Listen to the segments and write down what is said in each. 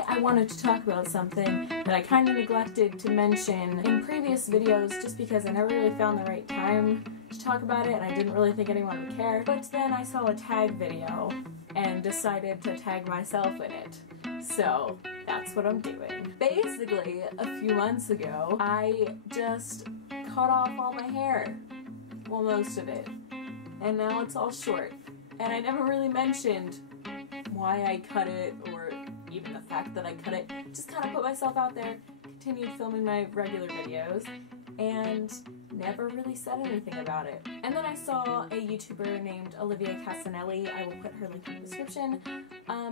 Today I wanted to talk about something that I kind of neglected to mention in previous videos just because I never really found the right time to talk about it and I didn't really think anyone would care. But then I saw a tag video and decided to tag myself in it. So that's what I'm doing. Basically, a few months ago, I just cut off all my hair. Well, most of it. And now it's all short. And I never really mentioned why I cut it or even the fact that I cut it. Just kind of put myself out there, continued filming my regular videos, and never really said anything about it. And then I saw a YouTuber named Olivia Casanelli, I will put her link in the description.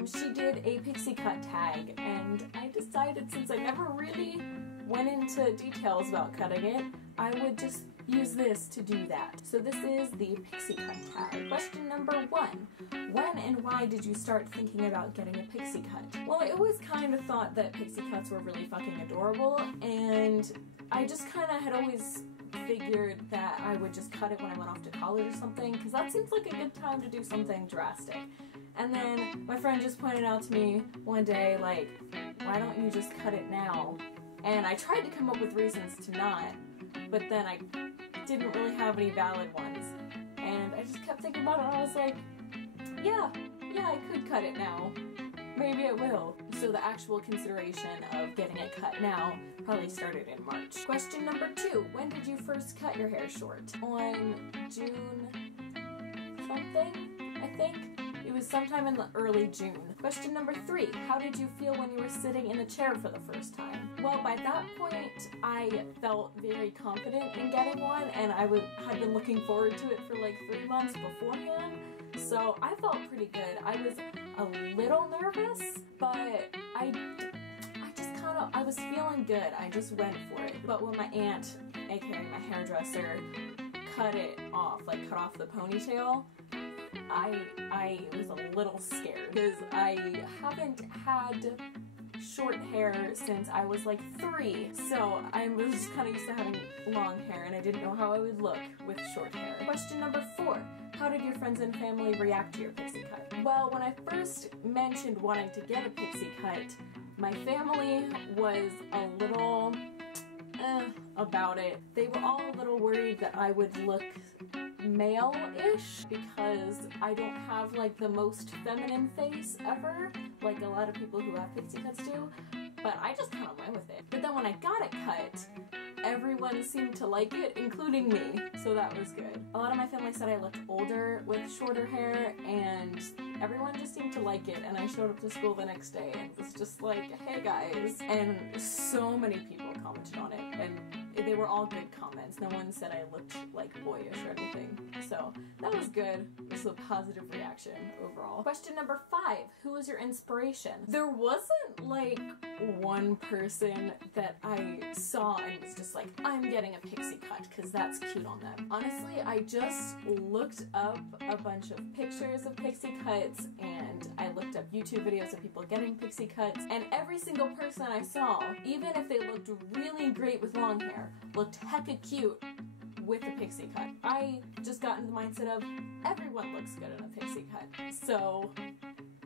She did a Pixie Cut Tag, and I decided since I never really went into details about cutting it, I would just use this to do that. So this is the Pixie Cut Tag. Question number 1. When and why did you start thinking about getting a pixie cut? Well, I always kind of thought that pixie cuts were really fucking adorable, and I just kind of had always figured that I would just cut it when I went off to college or something, because that seems like a good time to do something drastic. And then my friend just pointed out to me one day, like, why don't you just cut it now? And I tried to come up with reasons to not, but then I didn't really have any valid ones. And I just kept thinking about it and I was like, yeah, I could cut it now. Maybe it will. So the actual consideration of getting it cut now probably started in March. Question number 2. When did you first cut your hair short? On June something, I think. It was sometime in the early June. Question number 3. How did you feel when you were sitting in the chair for the first time? Well, by that point, I felt very confident in getting one, and I had been looking forward to it for like 3 months beforehand. So I felt pretty good. I was a little nervous, but I was feeling good. I just went for it. But when my aunt, aka my hairdresser, cut it off, like cut off the ponytail, I was a little scared because I haven't had short hair since I was like 3, so I was just kind of used to having long hair and I didn't know how I would look with short hair. Question number 4. How did your friends and family react to your pixie cut? Well, when I first mentioned wanting to get a pixie cut, my family was a little about it. They were all a little worried that I would look male-ish because I don't have like the most feminine face ever, like a lot of people who have pixie cuts do, but I just kind of went with it. But then when I got it cut, everyone seemed to like it, including me, so that was good. A lot of my family said I looked older with shorter hair, and everyone just seemed to like it, and I showed up to school the next day and was just like, hey guys, and so many people commented on it, and they were all good comments. No one said I looked like boyish or anything, so that was good. It was a positive reaction overall. Question number 5. Who was your inspiration? There wasn't like one person that I saw and was just like, I'm getting a pixie cut because that's cute on them. Honestly, I just looked up a bunch of pictures of pixie cuts and I looked up YouTube videos of people getting pixie cuts, and every single person I saw, even if they looked really great with long hair, looked hecka cute with a pixie cut. I just got into the mindset of everyone looks good in a pixie cut, so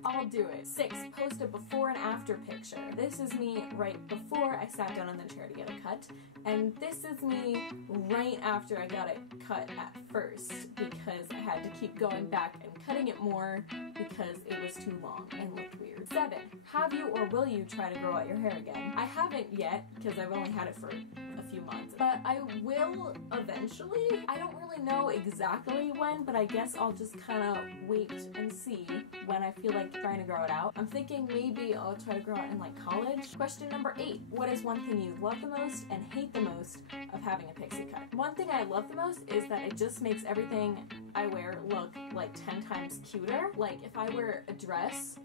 I'll do it. 6. Post a before and after picture. This is me right before I sat down in the chair to get a cut, and this is me right after I got it cut at first because I had to keep going back and cutting it more because it was too long and looked weird. 7. Have you or will you try to grow out your hair again? I haven't yet because I've only had it for a few months, but I will eventually. I don't really know exactly when, but I guess I'll just kind of wait and see when I feel like trying to grow it out. I'm thinking maybe I'll try to grow it in like college. Question number 8. What is one thing you love the most and hate the most of having a pixie cut? One thing I love the most is that it just makes everything I wear look like 10 times cuter. Like if I wear a dress,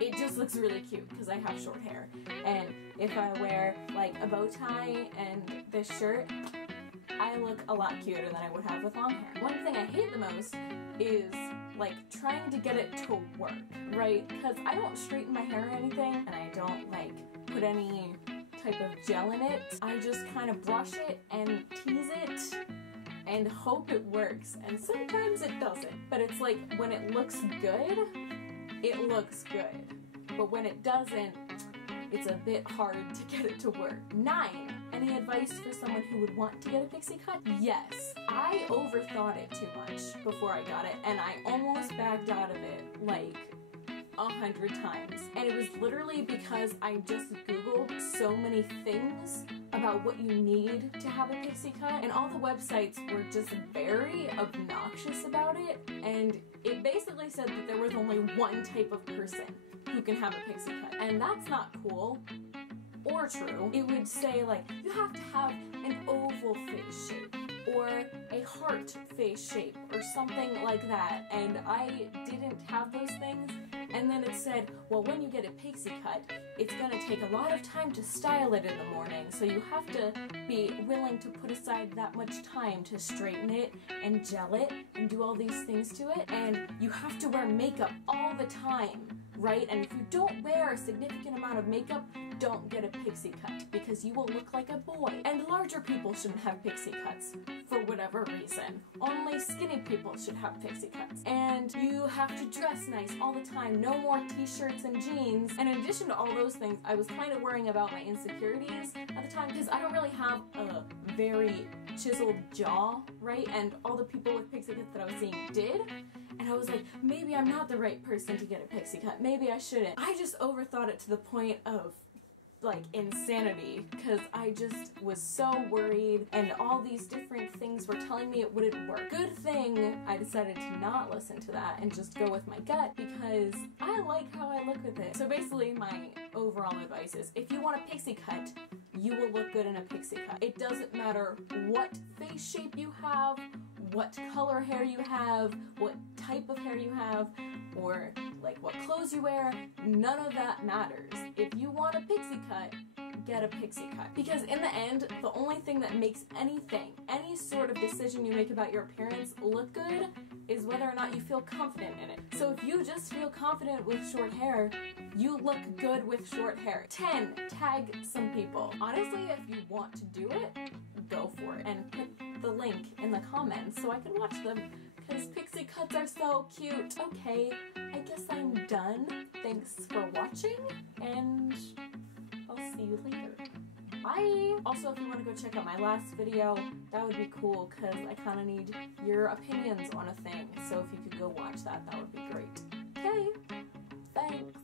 it just looks really cute because I have short hair. And if I wear like a bow tie and this shirt, I look a lot cuter than I would have with long hair. One thing I hate the most is like trying to get it to work, right? Because I don't straighten my hair or anything, and I don't like put any type of gel in it. I just kind of brush it and tease it and hope it works, and sometimes it doesn't. But it's like when it looks good, it looks good. But when it doesn't, it's a bit hard to get it to work. 9. Any advice for someone who would want to get a pixie cut? Yes. I overthought it too much before I got it, and I almost backed out of it like 100 times. And it was literally because I just Googled so many things about what you need to have a pixie cut, and all the websites were just very obnoxious about it, and it basically said that there was only one type of person who can have a pixie cut, and that's not cool or true. It would say like, you have to have an oval face shape or a heart face shape or something like that, and I didn't have those things. And then it said, well, when you get a pixie cut, it's gonna take a lot of time to style it in the morning, so you have to be willing to put aside that much time to straighten it and gel it and do all these things to it, and you have to wear makeup all the time, right? And if you don't wear a significant amount of makeup, don't get a pixie cut, because you will look like a boy. And larger people shouldn't have pixie cuts, for whatever reason. Only skinny people should have pixie cuts. And you have to dress nice all the time, no more t-shirts and jeans. And in addition to all those things, I was kind of worrying about my insecurities at the time, because I don't really have a very chiseled jaw, right? And all the people with pixie cuts that I was seeing did. And I was like, maybe I'm not the right person to get a pixie cut. Maybe I shouldn't. I just overthought it to the point of like insanity, because I just was so worried, and all these different things were telling me it wouldn't work. Good thing I decided to not listen to that and just go with my gut, because I like how I look with it. So basically my overall advice is, if you want a pixie cut, you will look good in a pixie cut. It doesn't matter what face shape you have, what color hair you have, what type of hair you have, or like what clothes you wear. None of that matters. If you want a pixie cut, get a pixie cut. Because in the end, the only thing that makes anything, any sort of decision you make about your appearance look good, is whether or not you feel confident in it. So if you just feel confident with short hair, you look good with short hair. 10, tag some people. Honestly, if you want to do it, go for it. And put the link in the comments so I can watch them, because pixie cuts are so cute. Okay, I guess I'm done. Thanks for watching, and I'll see you later. Bye! Also, if you want to go check out my last video, that would be cool, because I kind of need your opinions on a thing. So if you could go watch that, that would be great. Okay, thanks!